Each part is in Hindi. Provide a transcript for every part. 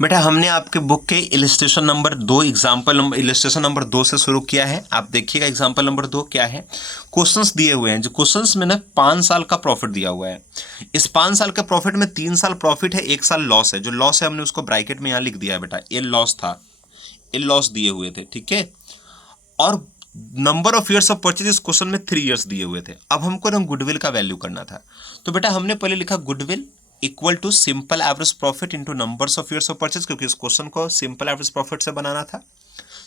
बेटा हमने आपके बुक के इलस्ट्रेशन नंबर 2 इलस्ट्रेशन नंबर 2 से शुरू किया है। आप देखिएगा एग्जाम्पल नंबर 2 क्या है। क्वेश्चंस दिए हुए हैं, जो क्वेश्चंस में ना 5 साल का प्रॉफिट दिया हुआ है। इस 5 साल के प्रॉफिट में 3 साल प्रॉफिट है, 1 साल लॉस है। जो लॉस है हमने उसको ब्रैकेट में यहाँ लिख दिया है बेटा, ये लॉस था, ये लॉस दिए हुए थे, ठीक है। और number of years of purchase इस क्वेश्चन में 3 ईयर्स दिए हुए थे। अब हमको ना गुडविल का वैल्यू करना था। तो बेटा हमने पहले लिखा goodwill equal to simple average profit into numbers of years of purchase, क्योंकि इस क्वेश्चन को सिंपल एवरेज प्रॉफिट से बनाना था।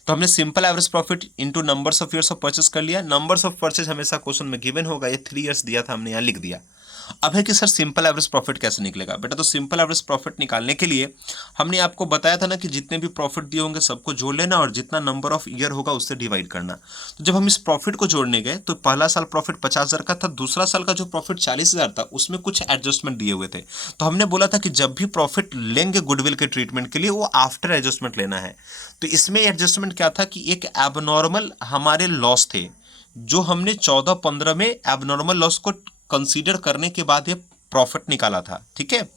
तो हमने simple average profit into numbers of years of purchase कर लिया। नंबर्स ऑफ परचेज हमेशा क्वेश्चन में गिवन होगा, ये 3 ईयर्स दिया था, हमने यहाँ लिख दिया। अब है कि सर सिंपल एवरेज प्रॉफिट कैसे निकलेगा बेटा। तो सिंपल एवरेज प्रॉफिट निकालने के लिए हमने आपको बताया था ना कि जितने भी प्रॉफिट दिए होंगे सबको जोड़ लेना और जितना नंबर ऑफ ईयर होगा उससे डिवाइड करना। तो जब हम इस प्रॉफिट को जोड़ने गए तो पहला साल प्रॉफिट 50,000 का था, दूसरा साल का जो प्रॉफिट 40,000 था उसमें कुछ एडजस्टमेंट दिए हुए थे। तो हमने बोला था कि जब भी प्रॉफिट लेंगे गुडविल के ट्रीटमेंट के लिए वो आफ्टर एडजस्टमेंट लेना है। तो इसमें एडजस्टमेंट क्या था कि एक एबनॉर्मल हमारे लॉस थे, जो हमने 14-15 में एबनॉर्मल लॉस को कंसीडर करने के बाद ये प्रॉफिट निकाला था, ठीक है।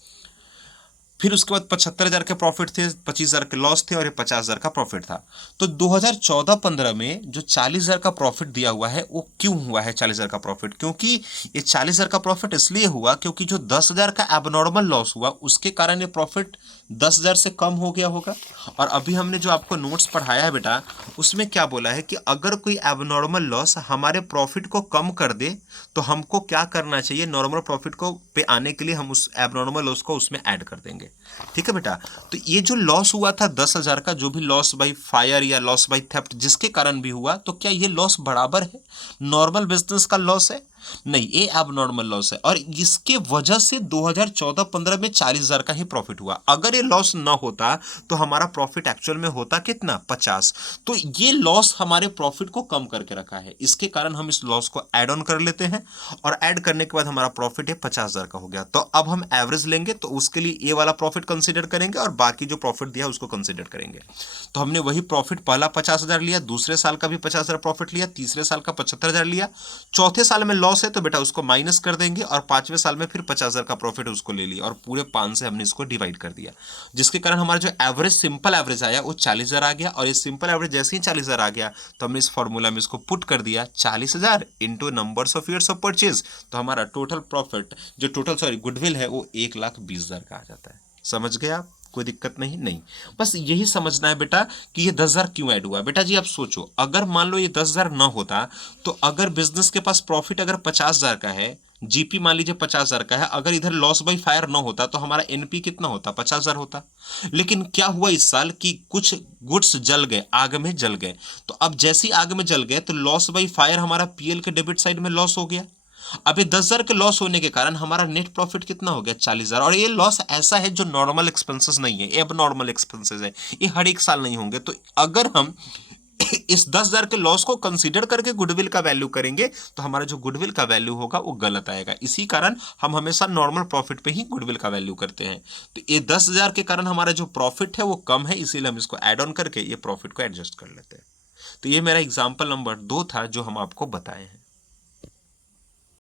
फिर उसके बाद 75,000 के प्रॉफिट थे, 25,000 के लॉस थे और ये 50,000 का प्रॉफिट था। तो 2014-15 में जो 40,000 का प्रॉफिट दिया हुआ है वो क्यों हुआ है 40,000 का प्रॉफिट? क्योंकि ये 40,000 का प्रॉफिट इसलिए हुआ क्योंकि जो 10,000 का एबनॉर्मल लॉस हुआ उसके कारण ये प्रॉफिट 10,000 से कम हो गया होगा। और अभी हमने जो आपको नोट्स पढ़ाया है बेटा उसमें क्या बोला है कि अगर कोई एबनॉर्मल लॉस हमारे प्रॉफिट को कम कर दे तो हमको क्या करना चाहिए, नॉर्मल प्रॉफिट को पे आने के लिए हम उस एबनॉर्मल लॉस को उसमें ऐड कर देंगे, ठीक है बेटा। तो ये जो लॉस हुआ था 10,000 का, जो भी लॉस बाई फायर या लॉस बाई थेफ्ट जिसके कारण भी हुआ, तो क्या ये लॉस बराबर है नॉर्मल बिजनेस का लॉस है? नहीं, ये एबनॉर्मल लॉस है और इसके वजह से 2014-15 में 40,000 का ही प्रॉफिट हुआ। अगर ये लॉस ना होता तो हमारा प्रॉफिट एक्चुअल में होता कितना, 50। तो ये लॉस हमारे प्रॉफिट को कम करके रखा है, इसके कारण हम इस लॉस को ऐड ऑन कर लेते हैं और ऐड करने के बाद हमारा प्रॉफिट है 50,000 का हो गया। तो अब हम एवरेज लेंगे तो उसके लिए ये वाला प्रॉफिट कंसीडर करेंगे और बाकी जो प्रॉफिट दिया उसको कंसीडर करेंगे। तो हमने वही प्रॉफिट पहला 50,000 लिया, दूसरे साल का भी 50,000 प्रॉफिट लिया, तीसरे साल का 75,000 लिया, चौथे साल में लॉस है तो बेटा उसको माइनस कर देंगे और 5वें साल में फिर 50,000 का प्रॉफिट उसको ले लिया और पूरे 5 से हमने इसको डिवाइड कर दिया, जिसके कारण हमारा जो एवरेज सिंपल एवरेज आया वो 40,000 आ गया। और ये सिंपल एवरेज जैसे ही 40,000 आ गया तो हमने इस फॉर्मूला में इसको पुट कर दिया 40,000 into numbers of years of purchase. तो हमारा टोटल प्रॉफिट जो गुडविल है वो 1,20,000 का आ जाता है। समझ गए आप? कोई दिक्कत नहीं। बस यही समझना है बेटा कि ये 10,000 क्यों ऐड हुआ। बेटा जी आप सोचो, अगर मान लो ये 10,000 ना होता तो अगर बिजनेस के पास प्रॉफिट अगर 50,000 का है, जीपी मान लीजिए 50,000 का है, अगर इधर लॉस बाई फायर ना होता तो हमारा एनपी कितना होता, 50,000 होता। लेकिन क्या हुआ इस साल कि कुछ गुड्स जल गए, आग में जल गए। तो अब जैसी आग में जल गए तो लॉस बाई फायर हमारा पीएल के डेबिट साइड में लॉस हो गया। अब ये 10,000 के लॉस होने के कारण हमारा नेट प्रॉफिट कितना हो गया, 40,000। और ये लॉस ऐसा है जो नॉर्मल एक्सपेंसेस नहीं है, एब नॉर्मल एक्सपेंसेस है, ये हर एक साल नहीं होंगे। तो अगर हम इस 10,000 के लॉस को कंसीडर करके गुडविल का वैल्यू करेंगे तो हमारा जो गुडविल का वैल्यू होगा वो गलत आएगा। इसी कारण हम हमेशा नॉर्मल प्रॉफिट पे ही गुडविल का वैल्यू करते हैं। तो ये 10,000 के कारण हमारा जो प्रॉफिट है वो कम है, इसीलिए हम इसको ऐड ऑन करके ये प्रॉफिट को एडजस्ट कर लेते हैं। तो ये मेरा एग्जाम्पल नंबर 2 था जो हम आपको बताए हैं।